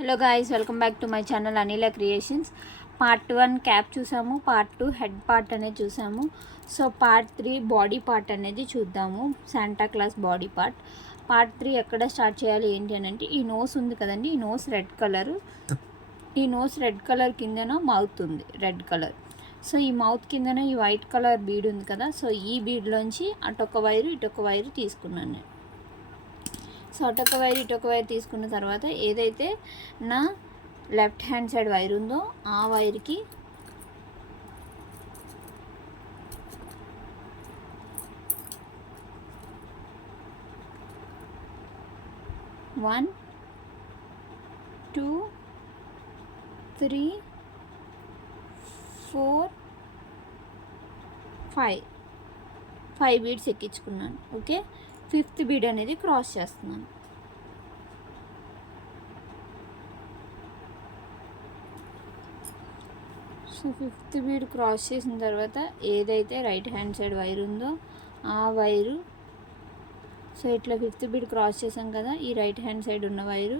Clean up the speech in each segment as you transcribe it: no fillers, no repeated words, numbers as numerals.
Hello guys, welcome back to my channel Anila creations. Part 1 cap చూసాము, part 2 head part అనేది చూసాము. So part 3 body part అనేది చూద్దాము. Santa Claus body part. Part 3 ఎక్కడ start చేయాలి ఏంటి అని అంటే, ఈ నోస్ ఉంది కదండి, ఈ నోస్ రెడ్ కలర్. ఈ నోస్ రెడ్ కలర్ కిందన మౌత్ ఉంది రెడ్ కలర్. సో ఈ మౌత్ కిందన ఈ వైట్ కలర్ బీడ్ ఉంది కదా, సో ఈ బీడ్లోంచి అటొక వైరు ఇటొక వైరు తీసుకున్నాను నేను. సో అటొక వైర్ ఇటొక వైర్ తీసుకున్న తర్వాత ఏదైతే నా లెఫ్ట్ హ్యాండ్ సైడ్ వైర్ ఉందో ఆ వైర్కి వన్ 2 3 4 5 బీడ్స్ ఎక్కించుకున్నాను. ఓకే, 5th బీడ్ అనేది క్రాస్ చేస్తున్నాను. సో 5th బీడ్ క్రాస్ చేసిన తర్వాత ఏదైతే రైట్ హ్యాండ్ సైడ్ వైర్ ఉందో ఆ వైరు, సో ఇట్లా 5th బీడ్ క్రాస్ చేసాం కదా, ఈ రైట్ హ్యాండ్ సైడ్ ఉన్న వైరు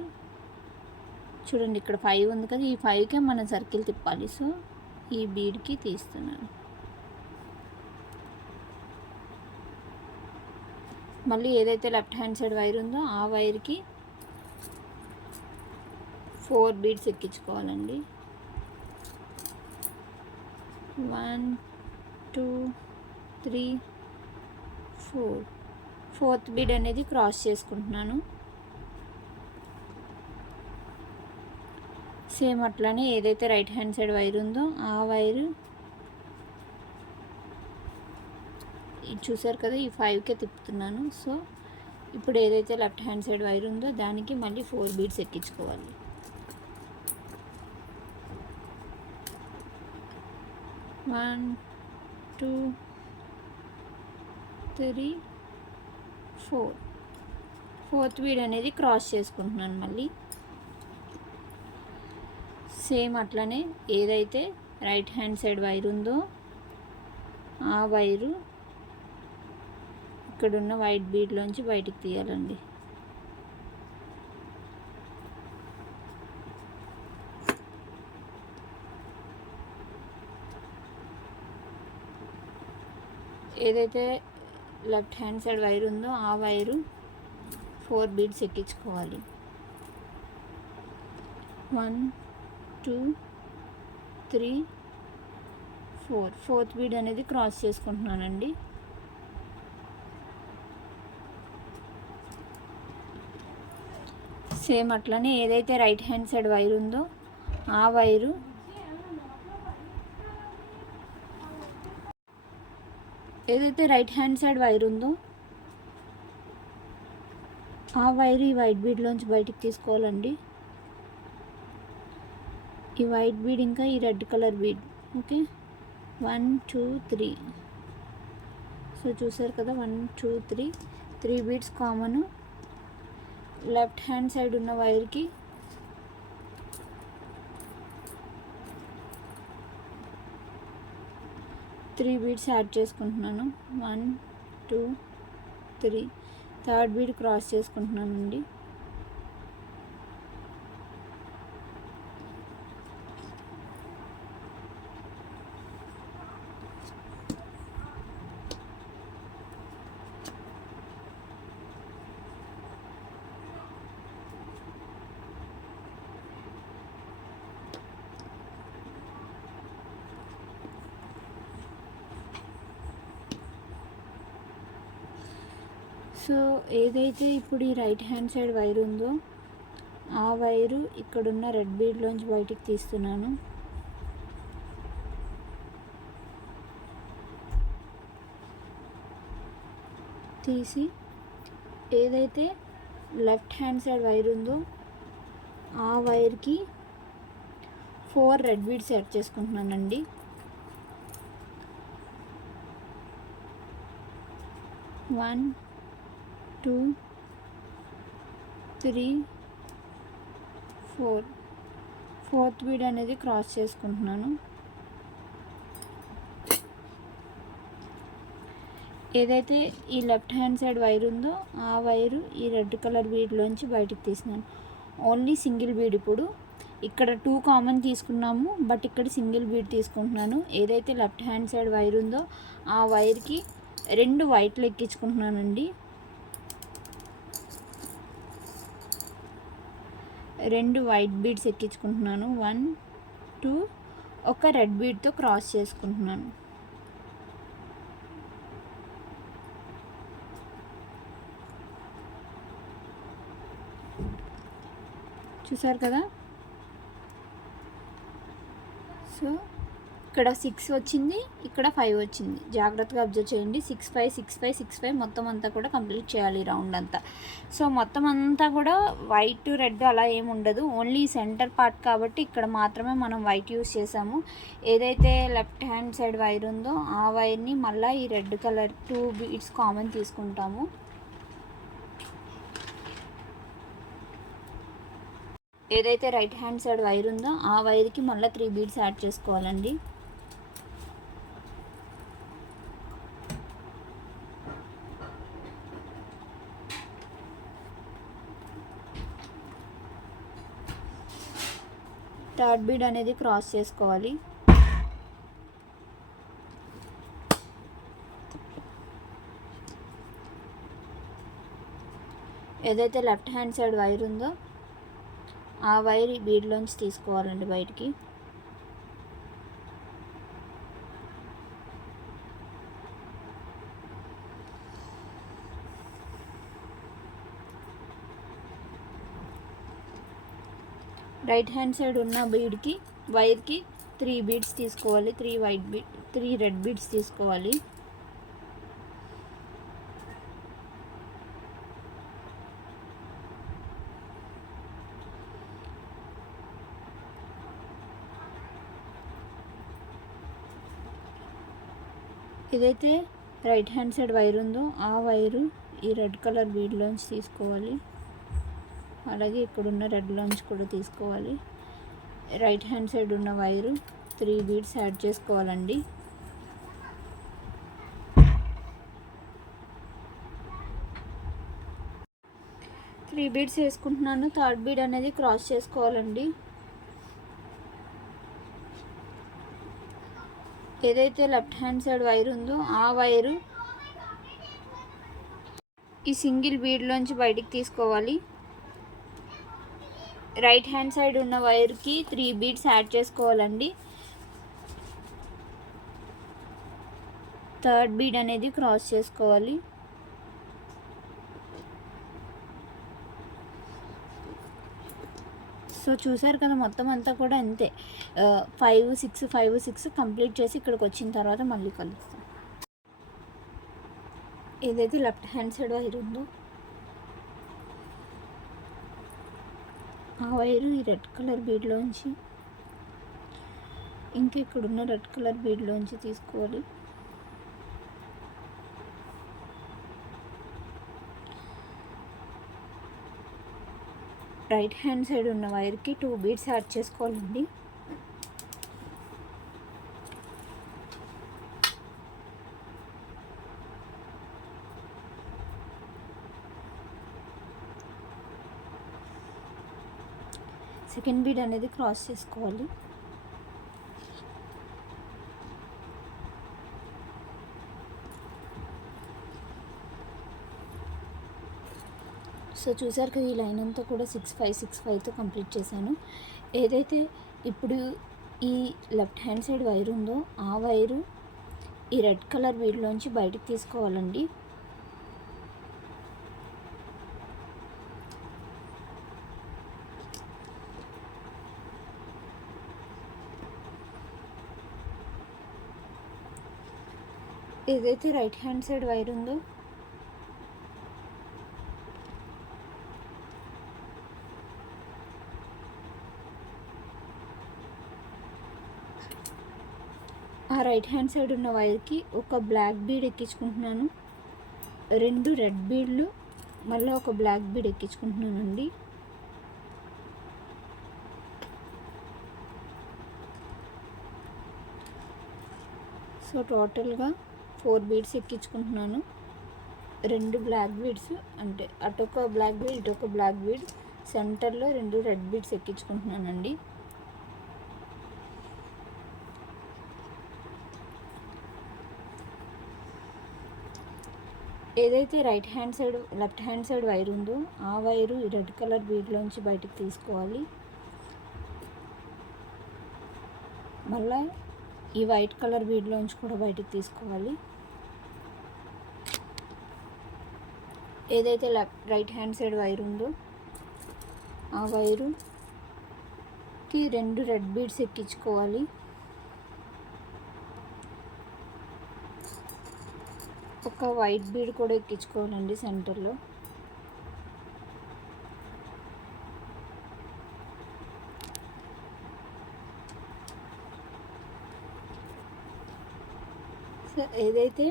చూడండి, ఇక్కడ 5 ఉంది కదా, ఈ 5కే మనం సర్కిల్ తిప్పాలి. సో ఈ బీడ్కి తీస్తున్నాను. మళ్ళీ ఏదైతే లెఫ్ట్ హ్యాండ్ సైడ్ వైర్ ఉందో ఆ వైర్కి 4 బీడ్స్ ఎక్కించుకోవాలండి. 1 2 3 4. 4th బీడ్ అనేది క్రాస్ చేసుకుంటున్నాను. సేమ్ అట్లానే ఏదైతే రైట్ హ్యాండ్ సైడ్ వైర్ ఉందో ఆ వైరు చూసారు కదా, ఈ 5కే తిప్పుతున్నాను. సో ఇప్పుడు ఏదైతే లెఫ్ట్ హ్యాండ్ సైడ్ వైర్ ఉందో దానికి మళ్ళీ 4 బీడ్స్ ఎక్కించుకోవాలి. 1 2 3 4. 4th బీడ్ అనేది క్రాస్ చేసుకుంటున్నాను. మళ్ళీ సేమ్ అట్లనే ఏదైతే రైట్ హ్యాండ్ సైడ్ వైర్ ఉందో ఆ వైరు ఇక్కడున్న వైట్ బీడ్లోంచి బయటికి తీయాలండి. ఏదైతే లెఫ్ట్ హ్యాండ్ సైడ్ వైర్ ఉందో ఆ వైరు 4 బీడ్స్ ఎక్కించుకోవాలి. 1 2 3 4. 4th బీడ్ అనేది క్రాస్ చేసుకుంటున్నానండి. సేమ్ అట్లనే ఏదైతే రైట్ హ్యాండ్ సైడ్ వైర్ ఉందో ఆ వైరు ఏదైతే రైట్ హ్యాండ్ సైడ్ వైర్ ఉందో ఆ వైర్ ఈ వైట్ బీడ్లోంచి బయటికి తీసుకోవాలండి. ఈ వైట్ బీడ్ ఇంకా ఈ red colour bead. Okay, 1 2 3. So చూసారు కదా, 1 2 3 beads common. Left hand side ఉన్న వైర్కి త్రీ బీడ్స్ యాడ్ చేసుకుంటున్నాను. 1 2 3. 3rd బీడ్ క్రాస్ చేసుకుంటున్నానండి. సో ఏదైతే ఇప్పుడు ఈ రైట్ హ్యాండ్ సైడ్ వైర్ ఉందో ఆ వైరు ఇక్కడున్న రెడ్ బీడ్లోంచి బయటికి తీస్తున్నాను. తీసి ఏదైతే లెఫ్ట్ హ్యాండ్ సైడ్ వైర్ ఉందో ఆ వైర్కి 4 రెడ్ బీడ్స్ యాడ్ చేసుకుంటున్నానండి. 1 2 3 4. 4th బీడ్ అనేది క్రాస్ చేసుకుంటున్నాను. ఏదైతే ఈ లెఫ్ట్ హ్యాండ్ సైడ్ వైర్ ఉందో ఆ వైరు ఈ రెడ్ కలర్ బీడ్లోంచి బయటికి తీసినాను. Only single bead. ఇప్పుడు ఇక్కడ 2 కామన్ తీసుకున్నాము, బట్ ఇక్కడ సింగిల్ బీడ్ తీసుకుంటున్నాను. ఏదైతే లెఫ్ట్ హ్యాండ్ సైడ్ వైర్ ఉందో ఆ వైర్కి 2 వైట్లు ఎక్కించుకుంటున్నానండి. 2 వైట్ బీడ్స్ ఎక్కించుకుంటున్నాను. 1 2 ఒక రెడ్ బీడ్తో క్రాస్ చేసుకుంటున్నాను. చూసారు కదా. సో ఇక్కడ 6 వచ్చింది, ఇక్కడ 5 వచ్చింది. జాగ్రత్తగా అబ్జర్వ్ చేయండి. 6 5 6 5 6 5 మొత్తం అంతా కూడా కంప్లీట్ చేయాలి రౌండ్ అంతా. సో మొత్తం అంతా కూడా వైట్ రెడ్ అలా ఏమి ఉండదు, ఓన్లీ సెంటర్ పార్ట్ కాబట్టి ఇక్కడ మాత్రమే మనం వైట్ యూస్ చేసాము. ఏదైతే లెఫ్ట్ హ్యాండ్ సైడ్ వైర్ ఉందో ఆ వైర్ని మళ్ళీ ఈ రెడ్ కలర్ 2 బీడ్స్ కామన్ తీసుకుంటాము. ఏదైతే రైట్ హ్యాండ్ సైడ్ వైర్ ఉందో ఆ వైర్కి మళ్ళీ 3 బీడ్స్ యాడ్ చేసుకోవాలండి. థర్డ్ బీడ్ అనేది క్రాస్ చేసుకోవాలి. ఏదైతే లెఫ్ట్ హ్యాండ్ సైడ్ వైర్ ఉందో ఆ వైర్ ఈ బీడ్లోంచి తీసుకోవాలండి బయటికి. రైట్ హ్యాండ్ సైడ్ ఉన్న బీడ్కి వైర్కి 3 బీడ్స్ తీసుకోవాలి. 3 వైట్ బీడ్ 3 రెడ్ బీడ్స్ తీసుకోవాలి. ఏదైతే రైట్ హ్యాండ్ సైడ్ వైర్ ఉందో ఆ వైరు ఈ రెడ్ కలర్ బీడ్లోంచి తీసుకోవాలి. అలాగే ఇక్కడున్న రెడ్లోంచి కూడా తీసుకోవాలి. రైట్ హ్యాండ్ సైడ్ ఉన్న వైరు 3 బీడ్స్ యాడ్ చేసుకోవాలండి. త్రీ బీడ్స్ వేసుకుంటున్నాను. థర్డ్ బీడ్ అనేది క్రాస్ చేసుకోవాలండి. ఏదైతే లెఫ్ట్ హ్యాండ్ సైడ్ వైర్ ఉందో ఆ వైరు ఈ సింగిల్ బీడ్లోంచి బయటికి తీసుకోవాలి. రైట్ హ్యాండ్ సైడ్ ఉన్న వైర్కి 3 బీడ్స్ యాడ్ చేసుకోవాలండి. థర్డ్ బీడ్ అనేది క్రాస్ చేసుకోవాలి. సో చూసారు కదా, మొత్తం అంతా కూడా అంతే. 5 6 5 6 కంప్లీట్ చేసి ఇక్కడికి వచ్చిన తర్వాత మళ్ళీ కలుస్తాం. ఏదైతే లెఫ్ట్ హ్యాండ్ సైడ్ వైర్ ఉందో ఆ వైరు ఈ రెడ్ కలర్ బీడ్లోంచి ఇంకా ఇక్కడున్న రెడ్ కలర్ బీడ్లోంచి తీసుకోవాలి. రైట్ హ్యాండ్ సైడ్ ఉన్న వైర్కి 2 బీడ్స్ యాడ్ చేసుకోవాలండి. సెకండ్ బీడ్ అనేది క్రాస్ చేసుకోవాలి. సో చూసారు కదా, ఈ లైన్ అంతా కూడా 6 5 6 5తో కంప్లీట్ చేశాను. ఏదైతే ఇప్పుడు ఈ లెఫ్ట్ హ్యాండ్ సైడ్ వైర్ ఉందో ఆ వైరు ఈ రెడ్ కలర్ బీడ్లోంచి బయటికి తీసుకోవాలండి. ఏదైతే రైట్ హ్యాండ్ సైడ్ వైర్ ఉందో ఆ రైట్ హ్యాండ్ సైడ్ ఉన్న వైర్కి ఒక బ్లాక్ బీడ్ ఎక్కించుకుంటున్నాను. 2 రెడ్ బీడ్లు మళ్ళీ ఒక బ్లాక్ బీడ్ ఎక్కించుకుంటున్నానండి. సో టోటల్గా 4 బీడ్స్ ఎక్కించుకుంటున్నాను. 2 బ్లాక్ బీడ్స్, అంటే అటొక బ్లాక్ బీడ్ ఇటొక బ్లాక్ బీడ్. సెంటర్లో 2 రెడ్ బీడ్స్ ఎక్కించుకుంటున్నానండి. ఏదైతే right hand side left hand side wire ఉందో ఆ వైరు ఈ రెడ్ కలర్ బీడ్లోంచి బయటికి తీసుకోవాలి. మళ్ళీ ఈ వైట్ కలర్ బీడ్లోంచి కూడా బయటికి తీసుకోవాలి. ఏదైతే రైట్ హ్యాండ్ సైడ్ వైర్ ఉందో ఆ వైరుకి 2 రెడ్ బీడ్స్ ఎక్కించుకోవాలి. ఒక వైట్ బీడ్ కూడా ఎక్కించుకోవాలండి సెంటర్లో. సో ఏదైతే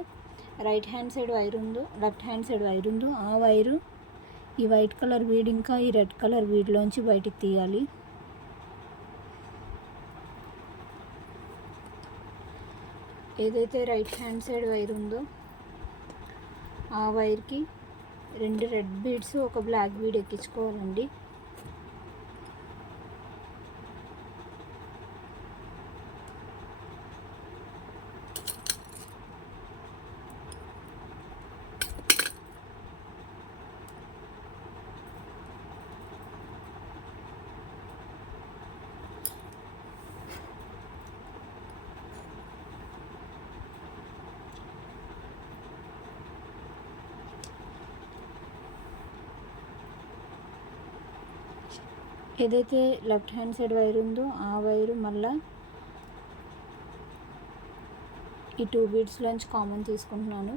రైట్ హ్యాండ్ సైడ్ వైర్ ఉందో లెఫ్ట్ హ్యాండ్ సైడ్ వైర్ ఉందో ఆ వైరు ఈ వైట్ కలర్ బీడ్ ఇంకా ఈ రెడ్ కలర్ బీడ్లోంచి బయటికి తీయాలి. ఏదైతే రైట్ హ్యాండ్ సైడ్ వైర్ ఉందో ఆ వైర్కి 2 రెడ్ బీడ్స్ ఒక బ్లాక్ బీడ్ ఎక్కించుకోవాలండి. ఏదైతే లెఫ్ట్ హ్యాండ్ సైడ్ వైర్ ఉందో ఆ వైరు మళ్ళీ ఈ 2 బీడ్స్లోంచి కామన్ తీసుకుంటున్నాను.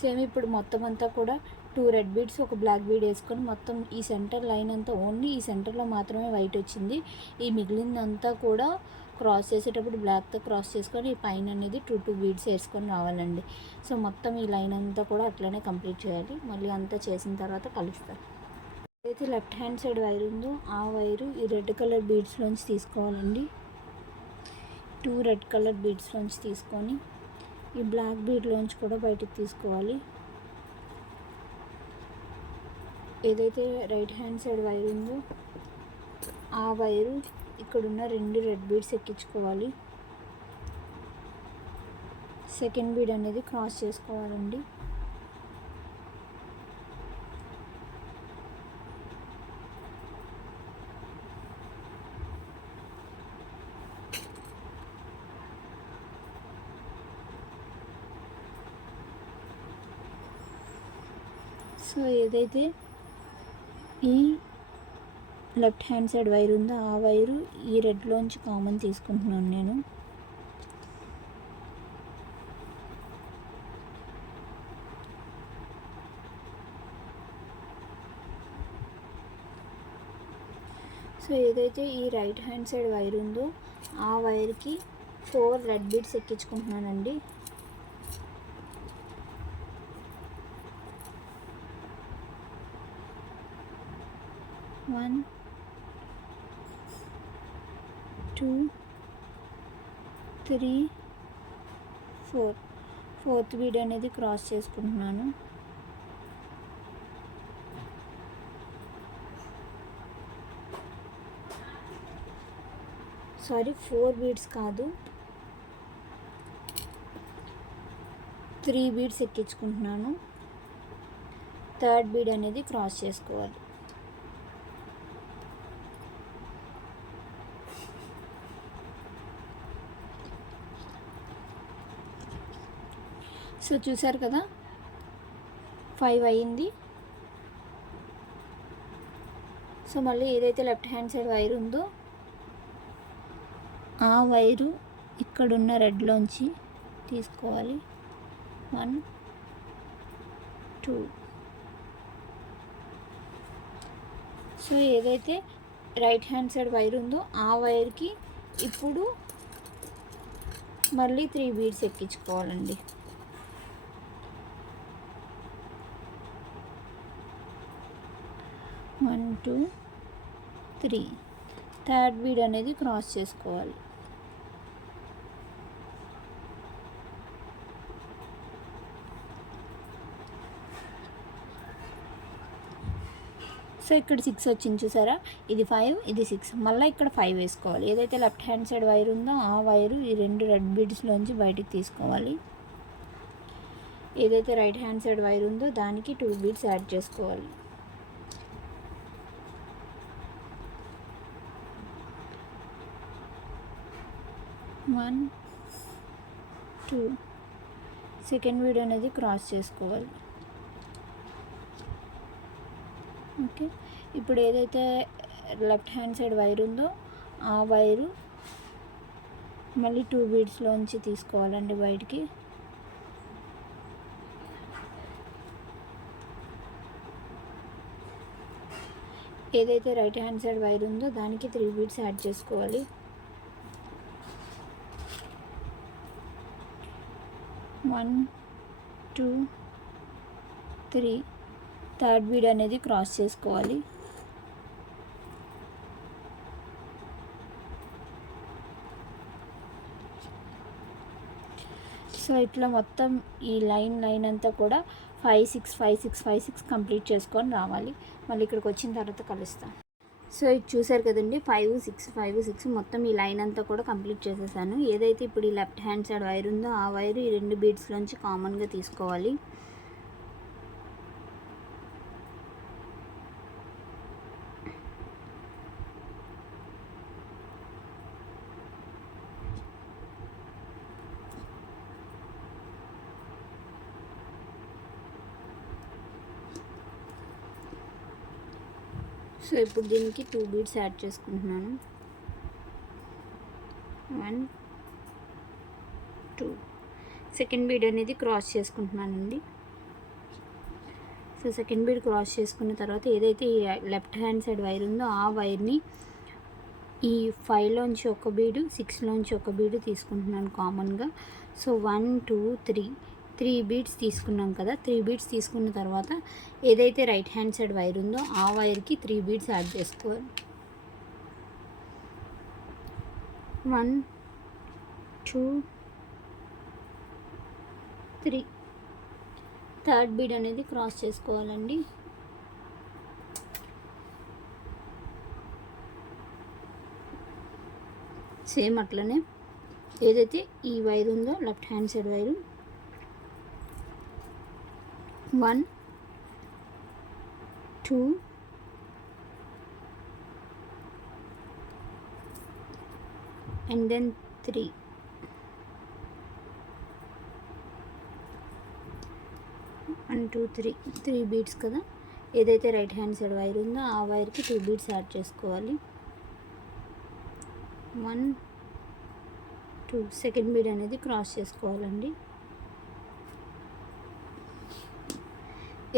సేమ్ ఇప్పుడు మొత్తం అంతా కూడా 2 రెడ్ బీడ్స్ ఒక బ్లాక్ బీడ్ వేసుకొని మొత్తం ఈ సెంటర్ లైన్ అంతా ఓన్లీ ఈ సెంటర్లో మాత్రమే వైట్ వచ్చింది. ఈ మిగిలిందంతా కూడా క్రాస్ చేసేటప్పుడు బ్లాక్తో క్రాస్ చేసుకొని ఈ పైన అనేది 2 బీడ్స్ వేసుకొని రావాలండి. సో మొత్తం ఈ లైన్ అంతా కూడా అట్లనే కంప్లీట్ చేయాలి. మళ్ళీ అంతా చేసిన తర్వాత కలుస్తాను. ఏదైతే లెఫ్ట్ హ్యాండ్ సైడ్ వైర్ ఉందో ఆ వైరు ఈ రెడ్ కలర్ బీడ్స్లోంచి తీసుకోవాలండి. 2 రెడ్ కలర్ బీడ్స్లోంచి తీసుకొని ఈ బ్లాక్ బీడ్లోంచి కూడా బయటికి తీసుకోవాలి. ఏదైతే రైట్ హ్యాండ్ సైడ్ వైర్ ఉందో ఆ వైరు ఇక్కడున్న 2 రెడ్ బీడ్స్ ఎక్కించుకోవాలి. సెకండ్ బీడ్ అనేది క్రాస్ చేసుకోవాలండి. సో ఏదైతే ఈ లెఫ్ట్ హ్యాండ్ సైడ్ వైర్ ఉందో ఆ వైరు ఈ రెడ్లోంచి కామన్ తీసుకుంటున్నాను నేను. సో ఏదైతే ఈ రైట్ హ్యాండ్ సైడ్ వైర్ ఉందో ఆ వైర్కి 4 రెడ్ బీడ్స్ ఎక్కించుకుంటున్నానండి. 1 2 3 4 4th బీడ్ అనేది క్రాస్ చేసుకుంటున్నాను. సారీ 4 బీడ్స్ కాదు 3 బీడ్స్ ఎక్కించుకుంటున్నాను. 3rd బీడ్ అనేది క్రాస్ చేసుకోవాలి. సో చూసారు కదా 5 అయ్యింది. సో మళ్ళీ ఏదైతే లెఫ్ట్ హ్యాండ్ సైడ్ వైర్ ఉందో ఆ వైరు ఇక్కడున్న రెడ్లోంచి తీసుకోవాలి. 1 2. సో ఏదైతే రైట్ హ్యాండ్ సైడ్ వైర్ ఉందో ఆ వైర్కి ఇప్పుడు మళ్ళీ 3 బీడ్స్ ఎక్కించుకోవాలండి. 1 2 3. 3rd బీడ్ అనేది క్రాస్ చేసుకోవాలి. సో ఇక్కడ 6 వచ్చింది చూసారా, ఇది 5 ఇది 6, మళ్ళీ ఇక్కడ 5 వేసుకోవాలి. ఏదైతే లెఫ్ట్ హ్యాండ్ సైడ్ వైర్ ఉందో ఆ వైరు ఈ 2 రెడ్ బీడ్స్లోంచి బయటికి తీసుకోవాలి. ఏదైతే రైట్ హ్యాండ్ సైడ్ వైర్ ఉందో దానికి 2 బీడ్స్ యాడ్ చేసుకోవాలి. వన్ 2 సెకండ్ బీడ్ అనేది క్రాస్ చేసుకోవాలి. ఓకే, ఇప్పుడు ఏదైతే లెఫ్ట్ హ్యాండ్ సైడ్ వైర్ ఉందో ఆ వైరు మళ్ళీ 2 బీడ్స్లోంచి తీసుకోవాలండి బయటికి. ఏదైతే రైట్ హ్యాండ్ సైడ్ వైర్ ఉందో దానికి 3 బీడ్స్ యాడ్ చేసుకోవాలి. 1 2 3 థర్డ్ బీడ్ అనేది క్రాస్ చేసుకోవాలి. సో ఇట్లా మొత్తం ఈ లైన్ అంతా కూడా 5 6 5 6 5 6 కంప్లీట్ చేసుకొని రావాలి. మళ్ళీ ఇక్కడికి వచ్చిన తర్వాత కలుస్తాం. సో ఇది చూసారు కదండి, 5 6 5 6 మొత్తం ఈ లైన్ అంతా కూడా కంప్లీట్ చేసేసాను. ఏదైతే ఇప్పుడు ఈ లెఫ్ట్ హ్యాండ్ సైడ్ వైర్ ఉందో ఆ వైరు ఈ 2 బీడ్స్లోంచి కామన్గా తీసుకోవాలి. సో ఇప్పుడు దీనికి 2 బీడ్స్ యాడ్ చేసుకుంటున్నాను. 1 2 సెకండ్ బీడ్ అనేది క్రాస్ చేసుకుంటున్నానండి. సో సెకండ్ బీడ్ క్రాస్ చేసుకున్న తర్వాత ఏదైతే ఈ లెఫ్ట్ హ్యాండ్ సైడ్ వైర్ ఉందో ఆ వైర్ని ఈ 5లోంచి ఒక బీడు 6లోంచి ఒక బీడు తీసుకుంటున్నాను కామన్గా. సో 1 2 3 బీడ్స్ తీసుకున్నాం కదా. 3 బీడ్స్ తీసుకున్న తర్వాత ఏదైతే రైట్ హ్యాండ్ సైడ్ వైర్ ఉందో ఆ వైర్కి 3 బీడ్స్ యాడ్ చేసుకోవాలి. 1 2 3 థర్డ్ బీడ్ అనేది క్రాస్ చేసుకోవాలండి. సేమ్ అట్లనే ఏదైతే ఈ వైర్ ఉందో left hand side wire 1 2 and then 3 1 2 3 beads కదా. ఏదైతే రైట్ హ్యాండ్ సైడ్ వైర్ ఉందో ఆ వైర్కి 2 బీడ్స్ యాడ్ చేసుకోవాలి. 1 2 సెకండ్ బీడ్ అనేది క్రాస్ చేసుకోవాలండి.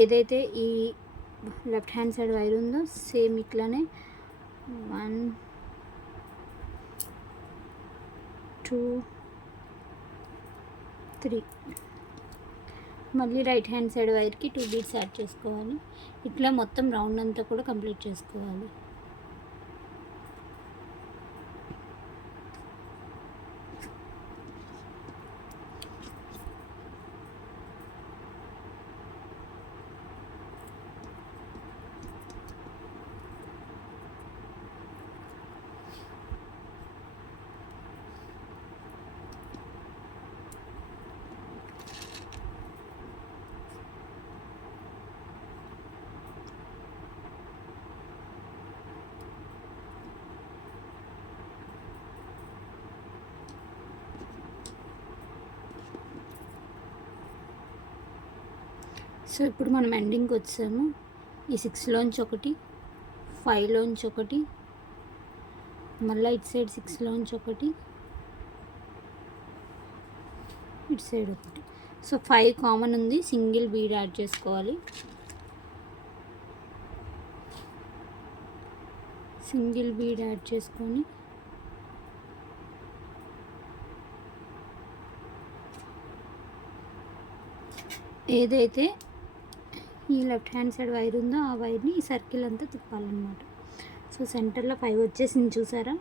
ఏదైతే ఈ లెఫ్ట్ హ్యాండ్ సైడ్ వైర్ ఉందో సేమ్ ఇట్లానే 1 2 3 మళ్ళీ రైట్ హ్యాండ్ సైడ్ వైర్కి 2 బీడ్స్ యాడ్ చేసుకోవాలి. ఇట్లా మొత్తం రౌండ్ అంతా కూడా కంప్లీట్ చేసుకోవాలి. సో ఇప్పుడు మనం ఎండింగ్కి వచ్చాము. ఈ 6లోంచి ఒకటి 5లోంచి ఒకటి మళ్ళీ ఇటు సైడ్ 6లోంచి ఒకటి ఇటు సైడ్ ఒకటి. సో 5 కామన్ ఉంది, సింగిల్ బీడ్ యాడ్ చేసుకోవాలి. సింగిల్ బీడ్ యాడ్ చేసుకొని ఏదైతే ఈ లెఫ్ట్ హ్యాండ్ సైడ్ వైర్ ఉందో ఆ వైర్ని ఈ సర్కిల్ అంతా తిప్పాలన్నమాట. సో సెంటర్లో 5 వచ్చేసింది చూసారా.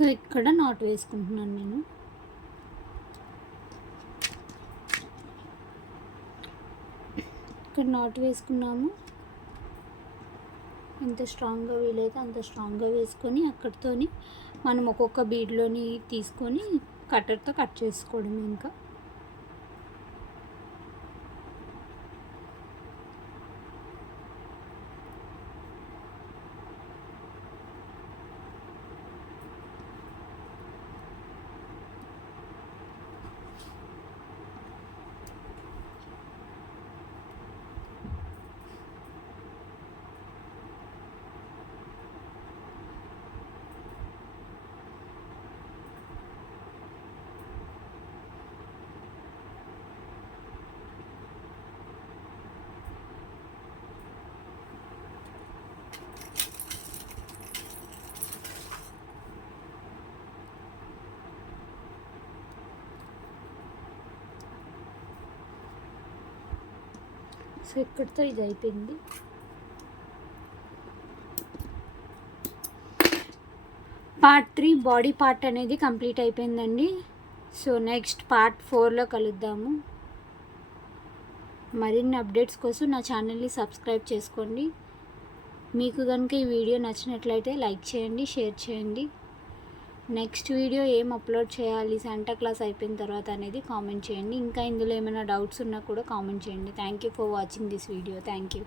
సో ఇక్కడ నాట్ వేసుకుంటున్నాను నేను. ఇక్కడ నాట్ వేసుకున్నాము. ఎంత స్ట్రాంగ్గా వీలైతే అంత స్ట్రాంగ్గా వేసుకొని అక్కడితోని మనం ఒక్కొక్క బీడ్లోని తీసుకొని కట్టర్తో కట్ చేసుకోవడం. ఇంకా సో ఇక్కడితో ఇది అయిపోయింది. పార్ట్ 3 బాడీ పార్ట్ అనేది కంప్లీట్ అయిపోయిందండి. సో నెక్స్ట్ పార్ట్ 4లో కలుద్దాము. మరిన్ని అప్డేట్స్ కోసం నా ఛానల్ని సబ్స్క్రైబ్ చేసుకోండి. మీకు కనుక ఈ వీడియో నచ్చినట్లయితే లైక్ చేయండి, షేర్ చేయండి. నెక్స్ట్ వీడియో ఏం అప్లోడ్ చేయాలి శాంటా క్లాస్ అయిపోయిన తర్వాత అనేది కామెంట్ చేయండి. ఇంకా ఇందులో ఏమైనా డౌట్స్ ఉన్నా కూడా కామెంట్ చేయండి. Thank you for watching this video. Thank you.